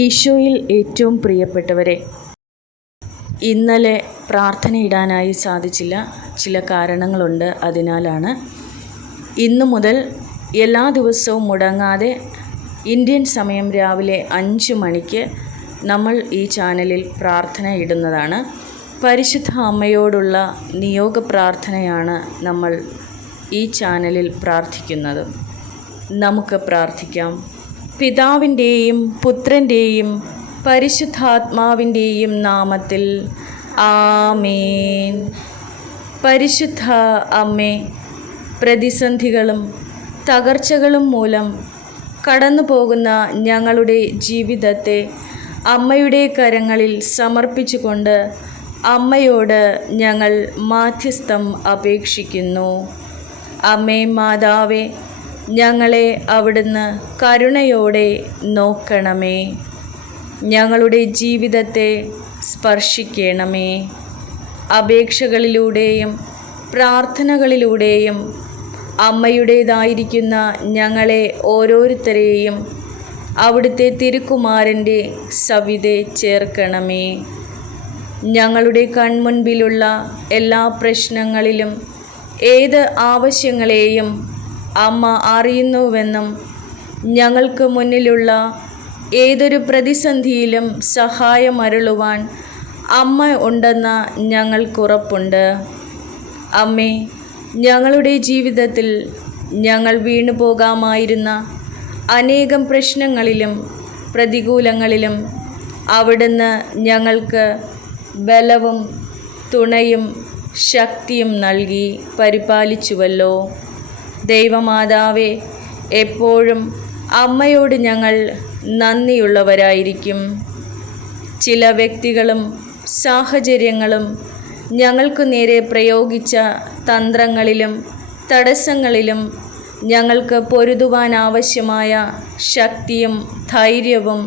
ഈശോയിൽ ഏറ്റവും പ്രിയപ്പെട്ടവരെ ഇന്നലെ പ്രാർത്ഥനയിടാനായി സാധിച്ചില്ല. ചില കാരണങ്ങളുണ്ട് അതിനാലാണ്. ഇന്നു മുതൽ എല്ലാ ദിവസവും മുടങ്ങാതെ ഇന്ത്യൻ സമയം രാവിലെ അഞ്ച് മണിക്ക് നമ്മൾ ഈ ചാനലിൽ പ്രാർത്ഥന ഇടുന്നതാണ് പരിശുദ്ധ അമ്മയോടുള്ള നിയോഗ പ്രാർത്ഥനയാണ് നമ്മൾ ഈ ചാനലിൽ പ്രാർത്ഥിക്കുന്നത്. നമുക്ക് പ്രാർത്ഥിക്കാം. പിതാവിന്റെയും പുത്രന്റെയും പരിശുദ്ധാത്മാവിന്റെയും നാമത്തിൽ. ആമേൻ. പരിശുദ്ധ അമ്മേ പ്രതിസന്ധികളും തകർച്ചകളും മൂലം കടന്നു പോകുന്ന ഞങ്ങളുടെ ജീവിതത്തെ അമ്മയുടെ കരങ്ങളിൽ സമർപ്പിച്ചുകൊണ്ട് അമ്മയോട് ഞങ്ങൾ മാധ്യസ്ഥം അപേക്ഷിക്കുന്നു. അമ്മേ മാതാവേ ഞങ്ങളെ അവിടുന്ന് കരുണയോടെ നോക്കണമേ. ഞങ്ങളുടെ ജീവിതത്തെ സ്പർശിക്കണമേ. അപേക്ഷകളിലൂടെയും പ്രാർത്ഥനകളിലൂടെയും അമ്മയുടേതായിരിക്കുന്ന ഞങ്ങളെ ഓരോരുത്തരെയും അവിടുത്തെ തിരുക്കുമാരന്റെ സവിതെ ചേർക്കണമേ. ഞങ്ങളുടെ കൺമുൻപിലുള്ള എല്ലാ പ്രശ്നങ്ങളിലും ഏത് ആവശ്യങ്ങളെയും അമ്മ അറിയുന്നുവെന്നും ഞങ്ങൾക്ക് മുന്നിലുള്ള ഏതൊരു പ്രതിസന്ധിയിലും സഹായമരുളുവാൻ അമ്മ ഉണ്ടെന്ന ഞങ്ങൾക്കുറപ്പുണ്ട് അമ്മേ ഞങ്ങളുടെ ജീവിതത്തിൽ ഞങ്ങൾ വീണു പോകാമായിരുന്ന അനേകം പ്രശ്നങ്ങളിലും പ്രതികൂലങ്ങളിലും അവിടുന്ന് ഞങ്ങൾക്ക് ബലവും തുണയും ശക്തിയും നൽകി പരിപാലിച്ചുവല്ലോ. ദൈവമാതാവേ എപ്പോഴും അമ്മയോട് ഞങ്ങൾ നന്ദിയുള്ളവരായിരിക്കും. ചില വ്യക്തികളും സാഹചര്യങ്ങളും ഞങ്ങൾക്ക് നേരെ പ്രയോഗിച്ച തന്ത്രങ്ങളിലും തടസ്സങ്ങളിലും ഞങ്ങൾക്ക് പൊരുതുവാൻ ആവശ്യമായ ശക്തിയും ധൈര്യവും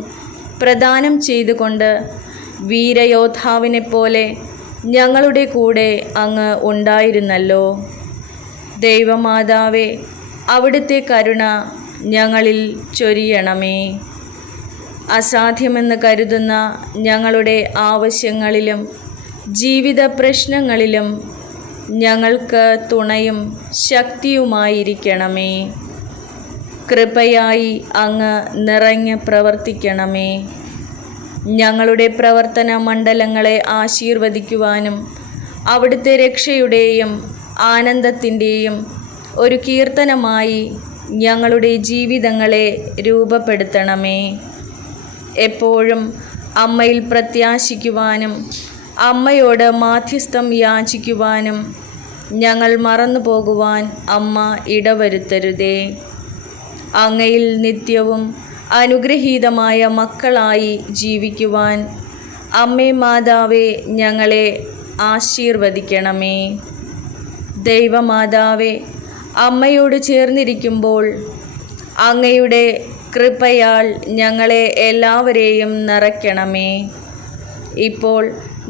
പ്രദാനം ചെയ്തുകൊണ്ട് വീരയോദ്ധാവിനെ പോലെ ഞങ്ങളുടെ കൂടെ അങ്ങ് ഉണ്ടായിരുന്നല്ലോ. ദൈവമാതാവേ അവിടുത്തെ കരുണ ഞങ്ങളിൽ ചൊരിയണമേ. അസാധ്യമെന്ന് കരുതുന്ന ഞങ്ങളുടെ ആവശ്യങ്ങളിലും ജീവിത പ്രശ്നങ്ങളിലും ഞങ്ങൾക്ക് തുണയും ശക്തിയുമായിരിക്കണമേ. കൃപയായി അങ്ങ് നിറഞ്ഞ് പ്രവർത്തിക്കണമേ. ഞങ്ങളുടെ പ്രവർത്തന മണ്ഡലങ്ങളെ ആശീർവദിക്കുവാനും അവിടുത്തെ രക്ഷയുടെയും ആനന്ദത്തിന്റെയും ഒരു കീർത്തനമായി ഞങ്ങളുടെ ജീവിതങ്ങളെ രൂപപ്പെടുത്തണമേ. എപ്പോഴും അമ്മയിൽ പ്രത്യാശിക്കുവാനും അമ്മയോട് മാധ്യസ്ഥം യാചിക്കുവാനും ഞങ്ങൾ മറന്നു പോകുവാൻ അമ്മ ഇടവരുത്തരുതേ. അങ്ങയിൽ നിത്യവും അനുഗ്രഹീതമായ മക്കളായി ജീവിക്കുവാൻ അമ്മേ മാതാവേ ഞങ്ങളെ ആശീർവദിക്കണമേ. ദൈവമാതാവേ അമ്മയോട് ചേർന്നിരിക്കുമ്പോൾ അങ്ങയുടെ കൃപയാൽ ഞങ്ങളെ എല്ലാവരെയും നിറയ്ക്കണമേ. ഇപ്പോൾ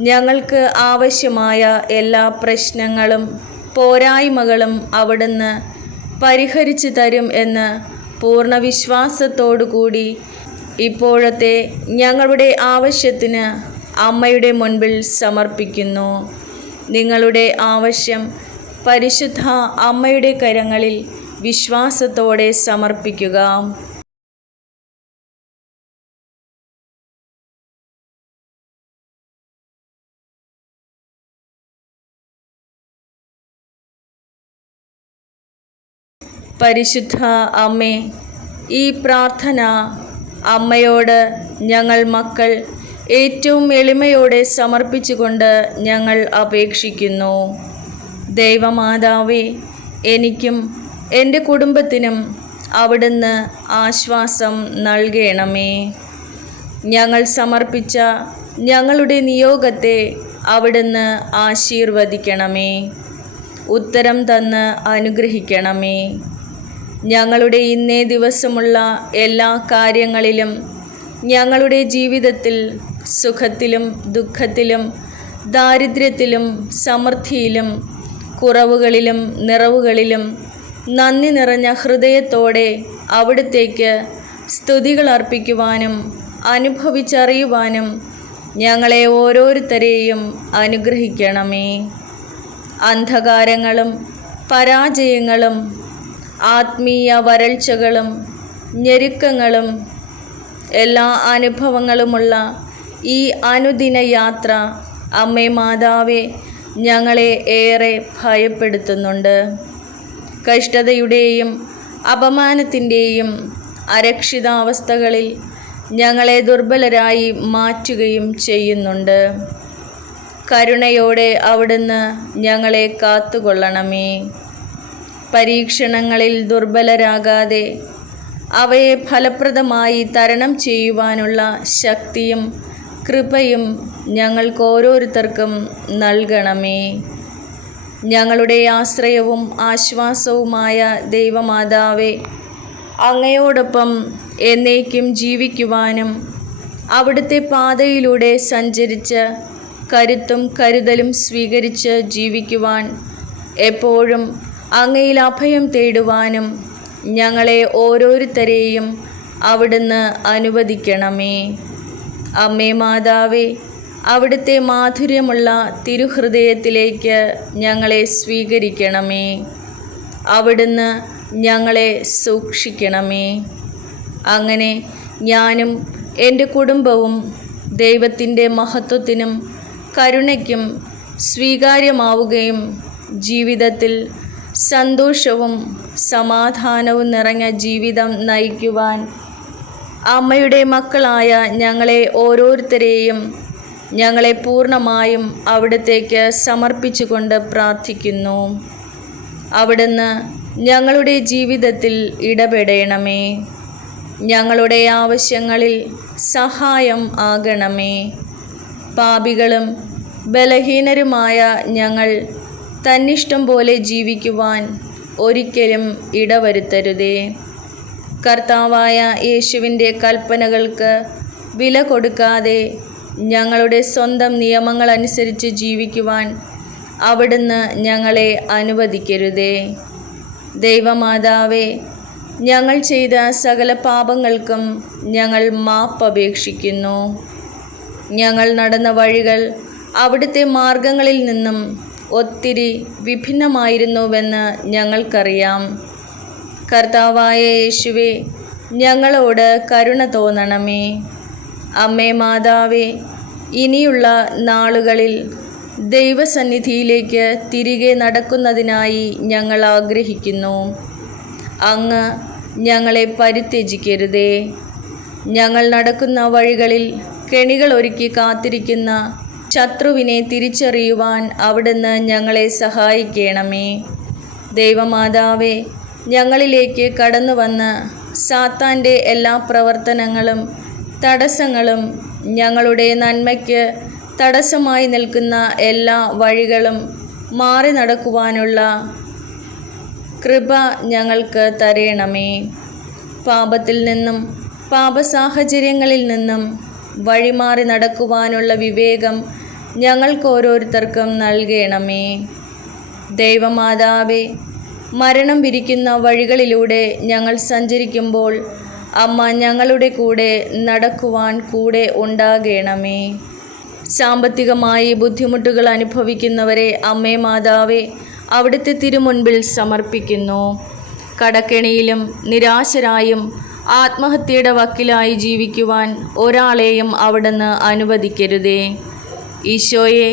ഞങ്ങൾക്ക് ആവശ്യമായ എല്ലാ പ്രശ്നങ്ങളും പോരായ്മകളും അവിടുന്ന് പരിഹരിച്ചു തരും എന്ന് പൂർണ വിശ്വാസത്തോടു കൂടി ഇപ്പോഴത്തെ ഞങ്ങളുടെ ആവശ്യത്തിന് അമ്മയുടെ മുൻപിൽ സമർപ്പിക്കുന്നു. നിങ്ങളുടെ ആവശ്യം പരിശുദ്ധ അമ്മയുടെ കരങ്ങളിൽ വിശ്വാസത്തോടെ സമർപ്പിക്കുക. പരിശുദ്ധ അമ്മേ ഈ പ്രാർത്ഥന അമ്മയോട് ഞങ്ങൾ മക്കൾ ഏറ്റവും എളിമയോടെ സമർപ്പിച്ചുകൊണ്ട് ഞങ്ങൾ അപേക്ഷിക്കുന്നു. ദൈവമാതാവേ എനിക്കും എന്റെ കുടുംബത്തിനും അവിടുന്ന് ആശ്വാസം നൽകണമേ. ഞങ്ങൾ സമർപ്പിച്ച ഞങ്ങളുടെ നിയോഗത്തെ അവിടുന്ന് ആശീർവദിക്കണമേ. ഉത്തരം തന്ന് അനുഗ്രഹിക്കണമേ. ഞങ്ങളുടെ ഇന്നേ ദിവസമുള്ള എല്ലാ കാര്യങ്ങളിലും ഞങ്ങളുടെ ജീവിതത്തിൽ സുഖത്തിലും ദുഃഖത്തിലും ദാരിദ്ര്യത്തിലും സമൃദ്ധിയിലും കുറവുകളിലും നിറവുകളിലും നന്ദി നിറഞ്ഞ ഹൃദയത്തോടെ അവിടുത്തേക്ക് സ്തുതികൾ അർപ്പിക്കുവാനും അനുഭവിച്ചറിയുവാനും ഞങ്ങളെ ഓരോരുത്തരെയും അനുഗ്രഹിക്കണമേ. അന്ധകാരങ്ങളും പരാജയങ്ങളും ആത്മീയ വരൾച്ചകളും ഞെരുക്കങ്ങളും എല്ലാ അനുഭവങ്ങളുമുള്ള ഈ അനുദിന യാത്ര അമ്മേ മാതാവേ ഞങ്ങളെ ഏറെ ഭയപ്പെടുത്തുന്നുണ്ട്. കഷ്ടതയുടെയും അപമാനത്തിന്റെയും അരക്ഷിതാവസ്ഥകളിൽ ഞങ്ങളെ ദുർബലരായി മാറ്റുകയും ചെയ്യുന്നുണ്ട്. കരുണയോടെ അവിടുന്ന് ഞങ്ങളെ കാത്തുകൊള്ളണമേ. പരീക്ഷണങ്ങളിൽ ദുർബലരാകാതെ അവയെ ഫലപ്രദമായി തരണം ചെയ്യുവാനുള്ള ശക്തിയും കൃപയും ഞങ്ങൾക്ക് ഓരോരുത്തർക്കും നൽകണമേ. ഞങ്ങളുടെ ആശ്രയവും ആശ്വാസവുമായ ദൈവമാതാവേ അങ്ങയോടൊപ്പം എന്നേക്കും ജീവിക്കുവാനും അവിടുത്തെ പാതയിലൂടെ സഞ്ചരിച്ച് കരുത്തും കരുതലും സ്വീകരിച്ച് ജീവിക്കുവാൻ എപ്പോഴും അങ്ങയിൽ അഭയം തേടുവാനും ഞങ്ങളെ ഓരോരുത്തരെയും അവിടുന്ന് അനുവദിക്കണമേ. അമ്മേ മാതാവേ അവിടുത്തെ മാധുര്യമുള്ള തിരുഹൃദയത്തിലേക്ക് ഞങ്ങളെ സ്വീകരിക്കണമേ. അവിടുന്ന് ഞങ്ങളെ സൂക്ഷിക്കണമേ. അങ്ങനെ ഞാനും എന്റെ കുടുംബവും ദൈവത്തിന്റെ മഹത്വത്തിനും കരുണയ്ക്കും സ്വീകാര്യമാവുകയും ജീവിതത്തിൽ സന്തോഷവും സമാധാനവും നിറഞ്ഞ ജീവിതം നയിക്കുവാൻ അമ്മയുടെ മക്കളായ ഞങ്ങളെ ഓരോരുത്തരെയും ഞങ്ങളെ പൂർണമായും അവിടത്തേക്ക് സമർപ്പിച്ചുകൊണ്ട് പ്രാർത്ഥിക്കുന്നു. അവിടുന്ന് ഞങ്ങളുടെ ജീവിതത്തിൽ ഇടപെടണമേ. ഞങ്ങളുടെ ആവശ്യങ്ങളിൽ സഹായം ആകണമേ. പാപികളും ബലഹീനരുമായ ഞങ്ങൾ തന്നിഷ്ടം പോലെ ജീവിക്കുവാൻ ഒരിക്കലും ഇടവരുത്തരുതേ. കർത്താവായ യേശുവിന്റെ കൽപ്പനകൾക്ക് വില കൊടുക്കാതെ ഞങ്ങളുടെ സ്വന്തം നിയമങ്ങളനുസരിച്ച് ജീവിക്കുവാൻ അവിടുന്ന് ഞങ്ങളെ അനുവദിക്കരുതേ. ദൈവമാതാവേ ഞങ്ങൾ ചെയ്ത സകല പാപങ്ങൾക്കും ഞങ്ങൾ മാപ്പപേക്ഷിക്കുന്നു ഞങ്ങൾ നടന്ന വഴികൾ അവിടുത്തെ മാർഗങ്ങളിൽ നിന്നും ഒത്തിരി വിഭിന്നമായിരുന്നുവെന്ന് ഞങ്ങൾക്കറിയാം. കർത്താവായ യേശുവെ ഞങ്ങളോട് കരുണ തോന്നണമേ. അമ്മേ മാതാവേ ഇനിയുള്ള നാളുകളിൽ ദൈവസന്നിധിയിലേക്ക് തിരികെ നടക്കുന്നതിനായി ഞങ്ങൾ ആഗ്രഹിക്കുന്നു. അങ്ങ് ഞങ്ങളെ പരിത്യജിക്കരുതേ. ഞങ്ങൾ നടക്കുന്ന വഴികളിൽ കെണികൾ ഒരുക്കി കാത്തിരിക്കുന്ന ശത്രുവിനെ തിരിച്ചറിയുവാൻ അവിടുന്ന് ഞങ്ങളെ സഹായിക്കണമേ. ദൈവമാതാവേ ഞങ്ങളിലേക്ക് കടന്നു വന്ന് സാത്താന്റെ എല്ലാ പ്രവർത്തനങ്ങളും തടസ്സങ്ങളും ഞങ്ങളുടെ നന്മയ്ക്ക് തടസ്സമായി നിൽക്കുന്ന എല്ലാ വഴികളും മാറി നടക്കുവാനുള്ള കൃപ ഞങ്ങൾക്ക് തരയണമേ പാപത്തിൽ നിന്നും പാപസാഹചര്യങ്ങളിൽ നിന്നും വഴിമാറി നടക്കുവാനുള്ള വിവേകം ഞങ്ങൾക്ക് ഓരോരുത്തർക്കും നൽകണമേ. ദൈവമാതാവേ മരണം വിരിക്കുന്ന വഴികളിലൂടെ ഞങ്ങൾ സഞ്ചരിക്കുമ്പോൾ അമ്മ ഞങ്ങളുടെ കൂടെ നടക്കുവാൻ കൂടെ ഉണ്ടാകണമേ. സാമ്പത്തികമായി ബുദ്ധിമുട്ടുകൾ അനുഭവിക്കുന്നവരെ അമ്മേ മാതാവെ അവിടുത്തെ തിരുമുൻപിൽ സമർപ്പിക്കുന്നു. കടക്കെണിയിലും നിരാശരായും ആത്മഹത്യയുടെ വക്കിലായി ജീവിക്കുവാൻ ഒരാളെയും അവിടുന്ന് അനുവദിക്കരുതേ. ഈശോയെ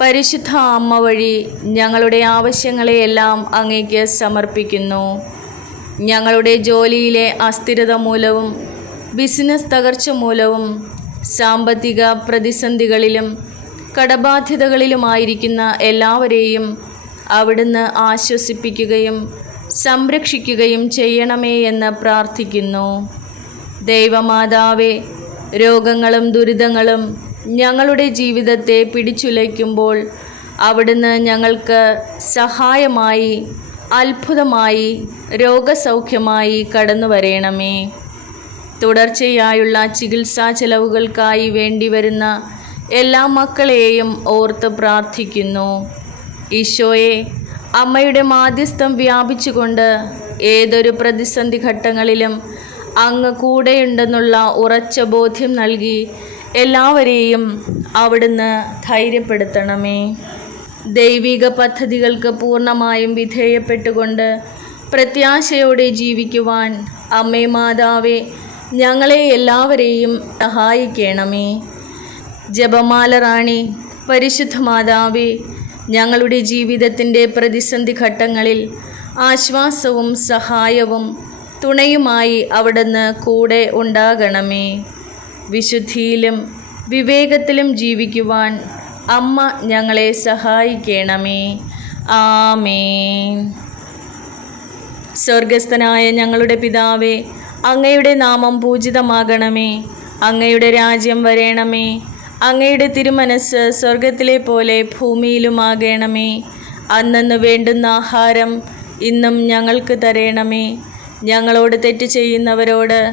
പരിശുദ്ധ അമ്മ വഴി ഞങ്ങളുടെ ആവശ്യങ്ങളെയെല്ലാം അങ്ങേക്ക് സമർപ്പിക്കുന്നു. ഞങ്ങളുടെ ജോലിയിലെ അസ്ഥിരത മൂലവും ബിസിനസ് തകർച്ച മൂലവും സാമ്പത്തിക പ്രതിസന്ധികളിലും കടബാധ്യതകളിലുമായിരിക്കുന്ന എല്ലാവരെയും അവിടുന്ന് ആശ്വസിപ്പിക്കുകയും സംരക്ഷിക്കുകയും ചെയ്യണമേ എന്ന് പ്രാർത്ഥിക്കുന്നു. ദൈവമാതാവേ രോഗങ്ങളും ദുരിതങ്ങളും ഞങ്ങളുടെ ജീവിതത്തെ പിടിച്ചുലയ്ക്കുമ്പോൾ അവിടുന്ന് ഞങ്ങൾക്ക് സഹായമായി അത്ഭുതമായി രോഗസൗഖ്യമായി കടന്നു വരയണമേ തുടർച്ചയായുള്ള ചികിത്സാ ചെലവുകൾക്കായി വേണ്ടിവരുന്ന എല്ലാ മക്കളെയും ഓർത്ത് പ്രാർത്ഥിക്കുന്നു. ഈശോയെ അമ്മയുടെ മാധ്യസ്ഥം വ്യാപിച്ചുകൊണ്ട് ഏതൊരു പ്രതിസന്ധി ഘട്ടങ്ങളിലും അങ്ങ് കൂടെയുണ്ടെന്നുള്ള ഉറച്ച ബോധ്യം നൽകി എല്ലാവരെയും അവിടുന്ന് ധൈര്യപ്പെടുത്തണമേ. ദൈവിക പദ്ധതികൾക്ക് പൂർണമായും വിധേയപ്പെട്ടുകൊണ്ട് പ്രത്യാശയോടെ ജീവിക്കുവാൻ അമ്മേ മാതാവേ ഞങ്ങളെ എല്ലാവരെയും സഹായിക്കണമേ. ജപമാല റാണി പരിശുദ്ധ മാതാവേ ഞങ്ങളുടെ ജീവിതത്തിന്റെ പ്രതിസന്ധി ഘട്ടങ്ങളിൽ ആശ്വാസവും സഹായവും തുണയുമായി അവിടുന്ന് കൂടെ ഉണ്ടാകണമേ. വിശുദ്ധിയിലും വിവേകത്തിലും ജീവിക്കുവാൻ അമ്മ ഞങ്ങളെ സഹായിക്കണമേ. ആമേ സ്വർഗസ്ഥനായ ഞങ്ങളുടെ പിതാവേ അങ്ങയുടെ നാമം പൂജിതമാകണമേ. അങ്ങയുടെ രാജ്യം വരേണമേ. അങ്ങയുടെ തിരുമനസ് സ്വർഗത്തിലെ പോലെ ഭൂമിയിലുമാകണമേ. അന്നന്ന് വേണ്ടുന്ന ആഹാരം ഇന്നും ഞങ്ങൾക്ക് തരേണമേ. ഞങ്ങളോട് തെറ്റ് ചെയ്യുന്നവരോട്